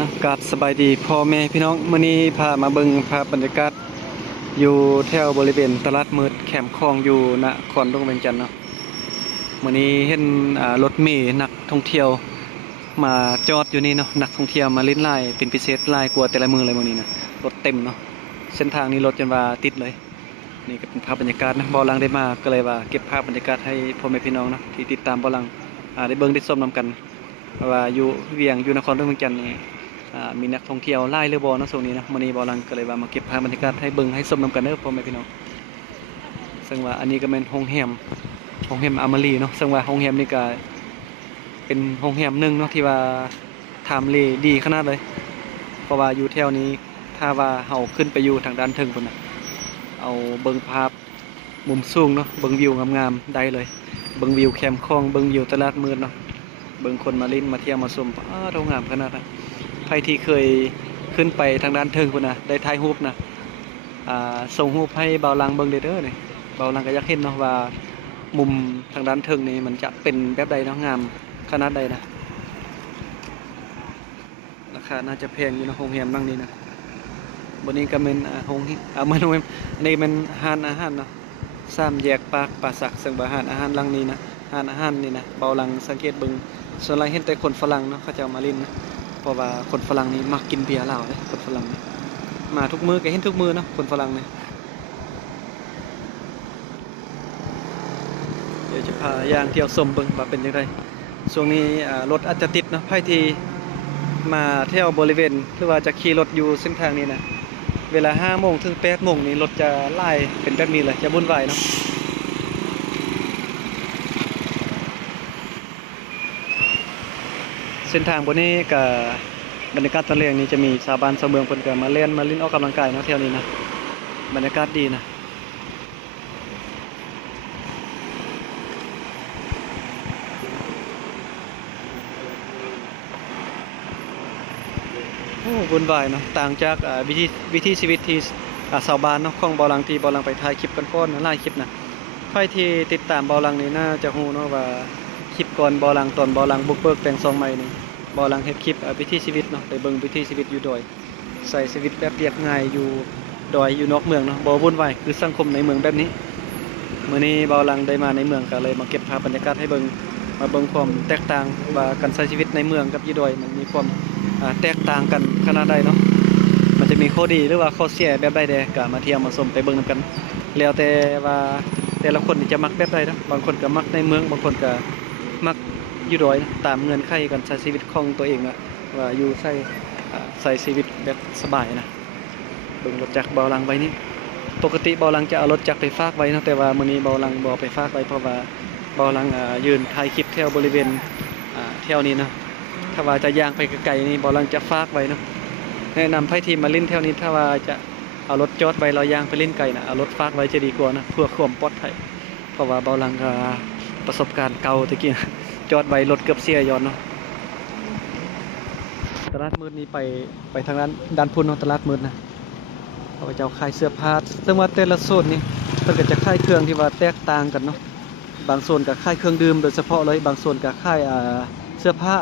อากาศสบายดีพ่อแม่พี่น้องมื้อนี้พามาเบิ่งภาพบรรยากาศอยู่แถวบริเวณตลาดมืดแคมป์คลองอยู่นครหลวงเวียงจันทน์เนาะมื้อนี้เห็นรถเมล์นักท่องเที่ยวมาจอดอยู่นี่เนาะนักท่องเที่ยวมาเล่นไล่เป็นพิเศษไล่กว่าแต่ละมื้อเลยมื้อนี้นะรถเต็มเนาะเส้นทางนี้รถจนว่าติดเลยนี่ก็เป็นภาพบรรยากาศนะบ่อลังได้มาก็เลยว่าเก็บภาพบรรยากาศให้พ่อแม่พี่น้องเนาะที่ติดตามบ่อลังได้เบิ่งได้ชมนํกันเพราะว่าอยู่เวียงอยู่นครหลวงเวียงจันทน์นี่มีนักท่องเที่ยวไล่เรือบ่อเนาะช่วงนี้นะมื้อนี้บ่อลังก็เลยว่ามาเก็บภาพบรรยากาศให้เบิ่งให้ชมนํกันเด้อพ่อแม่พี่น้องซึ่งว่าอันนี้ก็เป็นโรงแรมอามารีเนาะซึ่งว่าโรงแรมนี่ก็เป็นโรงแรมหนึงเนาะที่ว่าทำเลดีขนาดเลยเพราะว่าอยู่แถวนี้ถ้าว่าเฮาขึ้นไปอยู่ทางด้านเทิงพุ่นน่ะเอาเบิ่งภาพมุมสูงเนาะเบิ่งวิวงามๆได้เลยเบิ่งวิวแคมป์คลองเบิ่งวิวตลาดมืดเนาะเบิ่งคนมาเล่นมาเที่ยวมาชมโรงงามขนาดนั้นใครที่เคยขึ้นไปทางด้านเทิงพุ่นน่ะได้ถ่ายรูปนะส่งรูปให้บ่าวลังเบิ่งเด้อนี่บ่าวลังก็อยากเห็นเนาะว่ามุมทางด้านเทิงนี่มันจะเป็นแบบใดเนาะงามขนาดใดนะราคาน่าจะแพงอยู่นะโรงแรมหลังนี้นะบนนี้ก็เป็นมันนี่เป็นร้านอาหารเนาะ3แยกปากป่าสักซึ่งว่าร้านอาหารหลังนี้นะร้านอาหารนี่นะบ่าวลังสังเกตเบิ่งส่วนหลายเห็นแต่คนฝรั่งเนาะเขาจะมาเล่นนะเพราะว่าคนฝรั่งนี่มักกินเบียร์เหล้าเด้คนฝรั่งนี่มาทุกมื้อก็เห็นทุกมื้อเนาะคนฝรั่งนี่เดี๋ยวจะพาย่างเที่ยวชมเบิ่งว่าเป็นจังไดช่วงนี้รถอาจจะติดเนาะใครที่มาเที่ยวบริเวณหรือว่าจะขี่รถอยู่เส้นทางนี้นะเวลา 5 โมงถึง 8 โมงนี่รถจะไล่เป็นแบบนี้เลยจะวุ่นวายเนาะเส้นทางบนนี้กับบรรยากาศตอนแรกนี้จะมีชาวบ้านชาวเมืองเพิ่นก็มาเล่นออกกำลังกายเนาะแถวนี้นะบรรยากาศดีนะโอ้วุ่นวายเนาะต่างจากวิถีชีวิตที่ชาวบ้านเนาะของบ่าวลังที่บ่าวลังไปถ่ายคลิปกันก่อนนะหลายคลิปนะใครที่ติดตามบ่าวลังนี่น่าจะฮู้เนาะว่าคลิปก่อนบ่าวลังตอนบ่าวลังบุกเบิกแปลงซองใหม่นี่บ่าวลังเฮ็ดคลิปวิถีชีวิตเนาะไปเบิ่งวิถีชีวิตอยู่ดอยใส่ชีวิตแบบเรียบง่ายอยู่ดอยอยู่นอกเมืองเนาะบ่วุ่นวายคือสังคมในเมืองแบบนี้มื้อนี้บ่าวลังได้มาในเมืองก็เลยมาเก็บภาพบรรยากาศให้เบิ่งมาเบิ่งความแตกต่างว่าการใช้ชีวิตในเมืองกับอยู่ดอยมันมีความแตกต่างกันขนาดใดเนาะมันจะมีข้อดีหรือว่าข้อเสียแบบใดแดก็มาเที่ยวมาชมไปเบิ่งนำกันแล้วแต่ว่าแต่ละคนนี่จะมักแบบใดเนาะบางคนก็มักในเมืองบางคนก็มักอยู่ดอยนะตามเงื่อนไขการใช้ชีวิตของตัวเองนะว่าอยู่ใช้ชีวิตแบบสบายนะเบิ่งรถจักรบ่าวลังไว้นี่ปกติบ่าวลังจะเอารถจักรไปฝากไว้เนาะแต่ว่ามื้อนี้บ่าวลังบ่ไปฝากไว้เพราะว่าบ่าวลังยืนถ่ายคลิปแถวบริเวณแถวนี้นะถ้าว่าจะย่างไปไกลๆนี่บ่ลังจะฝากไว้เนาะแนะนำให้ทีมมาเล่นแถวนี้ถ้าว่าจะเอารถจอดไว้เราย่างไปเล่นไกลนะเอารถฝากไว้จะดีกว่านะเพื่อความปลอดภัยเพราะว่าบ่ลังประสบการณ์เก่าตะกี้จอดไว้รถเกือบเสียย้อนเนาะตลาดมืดนี้ไปทางด้านพุ่นเนาะตลาดมืดนะเขาจะขายเสื้อผ้าซึ่งว่าแต่ละโซนนี่เพิ่นก็จะขายเครื่องที่ว่าแตกต่างกันเนาะบางโซนก็ขายเครื่องดื่มโดยเฉพาะเลยบางโซนก็ขายเสื้อผ้า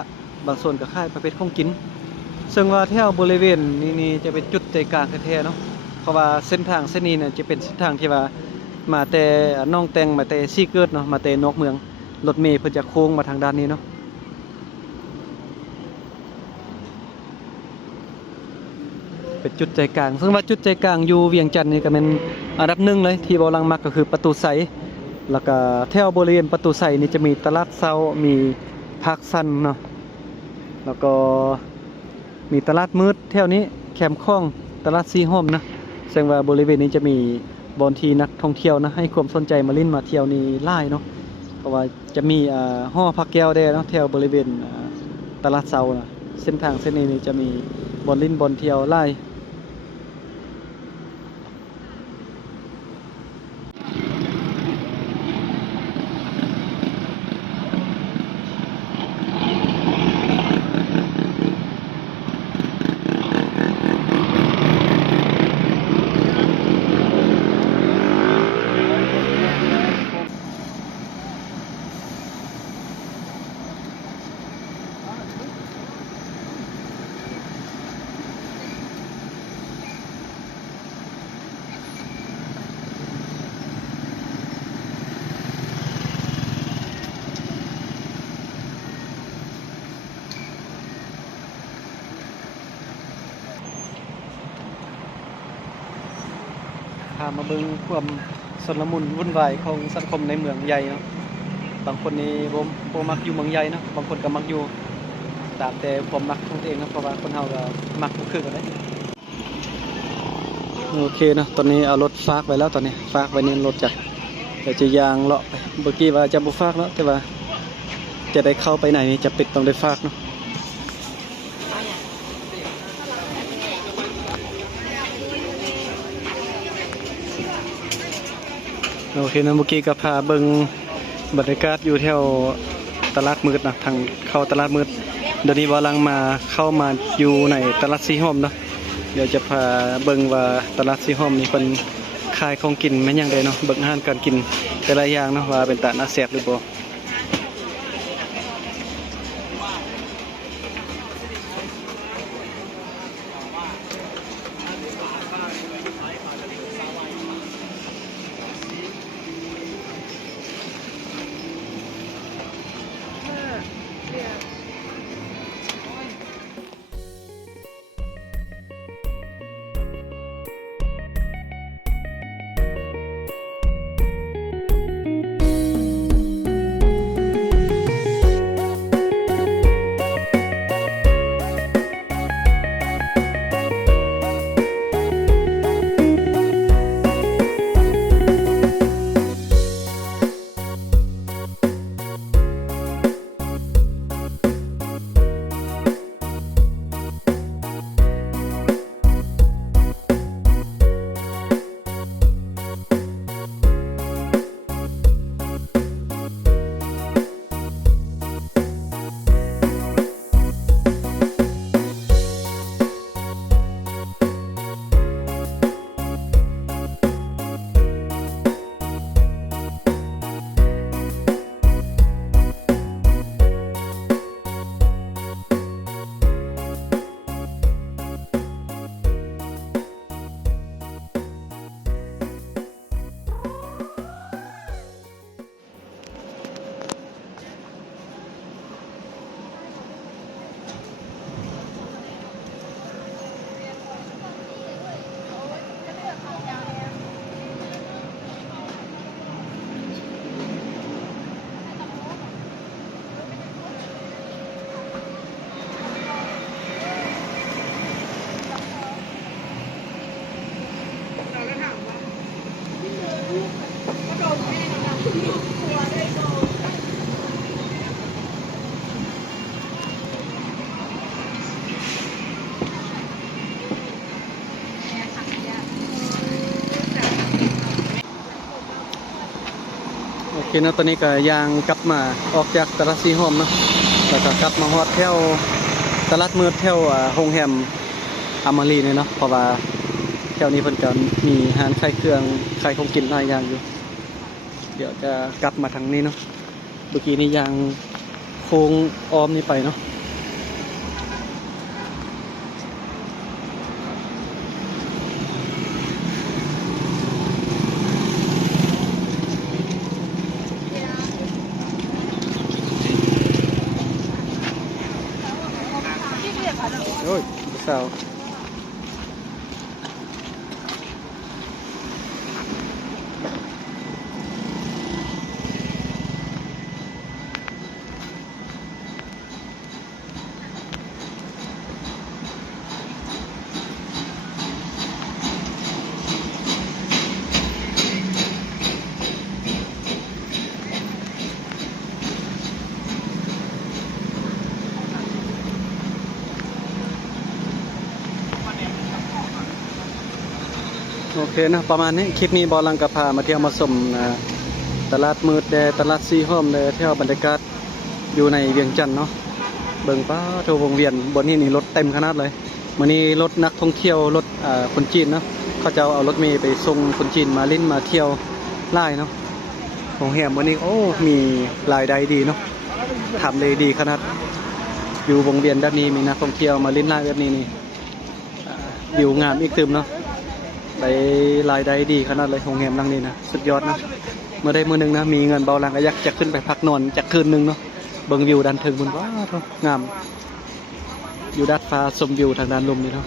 บางส่วนก็ค่ายประเภทของกินซึ่งว่าแถวบริเวณนี้จะเป็นจุดใจกลางแท้ๆเนาะเพราะว่าเส้นทางเส้นนี้เนี่ยจะเป็นเส้นทางที่ว่ามาแต่น้องแตงมาแต่ซีเกิดเนาะมาแต่นอกเมืองรถเมล์เพิ่นจะโค้งมาทางด้านนี้เนาะเป็นจุดใจกลางซึ่งว่าจุดใจกลางอยู่เวียงจันทน์นี่ก็เป็นอันดับหนึ่งเลยที่บ่ลังมักก็คือประตูไสแล้วก็แถวบริเวณประตูไสนี่จะมีตลาดเช้ามีภาคสั้นเนาะแล้วก็มีตลาดมืดแถวนี้แคมป์คลองตลาดซีห้อมนะแสดงว่าบริเวณนี้จะมีบอนที่นักท่องเที่ยวนะให้ความสนใจมาเล่นมาเที่ยวนี่หลายเนาะเพราะว่าจะมีห้อพักแก้วได้เนาะแถวบริเวณตลาดเซานะเส้นทางเส้นนี้จะมีบอนเล่นบอนเที่ยวหลาย พามาเบิ่งความสนละมุนวุ่นวายของสังคมในเมืองใหญ่เนาะบางคนนี่บ่มักอยู่เมืองใหญ่เนาะบางคนก็มักอยู่ตามแต่ความมักของตัวเองนะเพราะว่าคนเฮาก็มักบ่คือกันเด้โอเคเนาะตอนนี้เอารถฝากไว้แล้วตอนนี้ฝากไว้ในรถจักรแต่จะยางเลาะไปเมื่อกี้ว่าจะบ่ฝากแล้วแต่ว่าจะได้เข้าไปไหนจะปิดต้องได้ฝากเนาะโอเคนะเมื่อกี้ก็พาเบิ่งบรรยากาศอยู่แถวตลาดมืดนะทางเข้าตลาดมืดเดี๋ยวนี้ว่าลังมาเข้ามาอยู่ในตลาดสีหอมเนาะเดี๋ยวจะพาเบิ่งว่าตลาดสีหอมนี่เพิ่นขายของกินแม่นยังไดเนาะเบิ่งอาหารการกินแต่ละอย่างเนาะว่าเป็นตาน่าแซ่บหรือบ่โอเคนะตอนนี้ก็ยางกลับมาออกจากตลาดสีหอมเนาะแล้วก็กลับมาฮอดแถวตลาดมืดแถวโรงแรมอมรีเนี่ยเนาะเพราะว่าแถวนี้เพิ่นก็มีร้านขายเครื่องขายของกินหลายอย่างอยู่เดี๋ยวจะกลับมาทางนี้เนาะเมื่อกี้นี่ยางโค้งอ้อมนี่ไปเนาะโอ้ยสาวโอเคนะประมาณนี้คลิปนี้บอลังกับพามาเที่ยวมาชมตลาดมืดตลาดสีหอมเที่ยวบรรยากาศอยู่ในเวียงจันทน์เนาะเบิ่งป้าโทวงเวียนบนนี้นี่รถเต็มขนาดเลยวันนี้รถนักท่องเที่ยวรถคนจีนเนาะเขาจะเอารถเมล์ไปส่งคนจีนมาเล่นมาเที่ยวไล่เนาะโรงแรมวันนี้โอ้มีรายได้ดีเนาะทำเลยดีขนาดอยู่วงเวียนแบบนี้มีนักท่องเที่ยวมาเล่นไล่แบบนี้นี่วิวงามอีกตึมเนาะได้รายได้ดีขนาดเลยโรงแรมหลังนี้นะสุดยอดนะเมื่อได้มื้อนึงนะมีเงินเบาลังก็อยากจะขึ้นไปพักนอนจากคืนนึงเนาะเบิ่งวิวด้านถึงบนว้าวงามอยู่ด้านฟ้าชมวิวทางด้านลมนี่เนาะ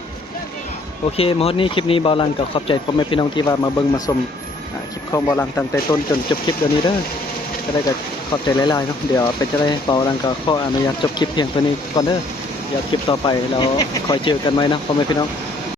โอเคมาฮอดนี้คลิปนี้บ่าวลังก็ขอบใจพ่อแม่พี่น้องที่ว่ามาเบิ่งมาชมคลิปของบ่าวลังตั้งแต่ต้นจนจบคลิปเดี๋ยวนี้เด้อก็ได้ก็ขอบใจหลายๆเนาะเดี๋ยวเป็นจะได้บ่าวลังก็ขออนุญาตจบคลิปเพียงตัวนี้ก่อนเด้อเดี๋ยวคลิปต่อไปเราคอยเจอกันใหม่นะพ่อแม่พี่น้อง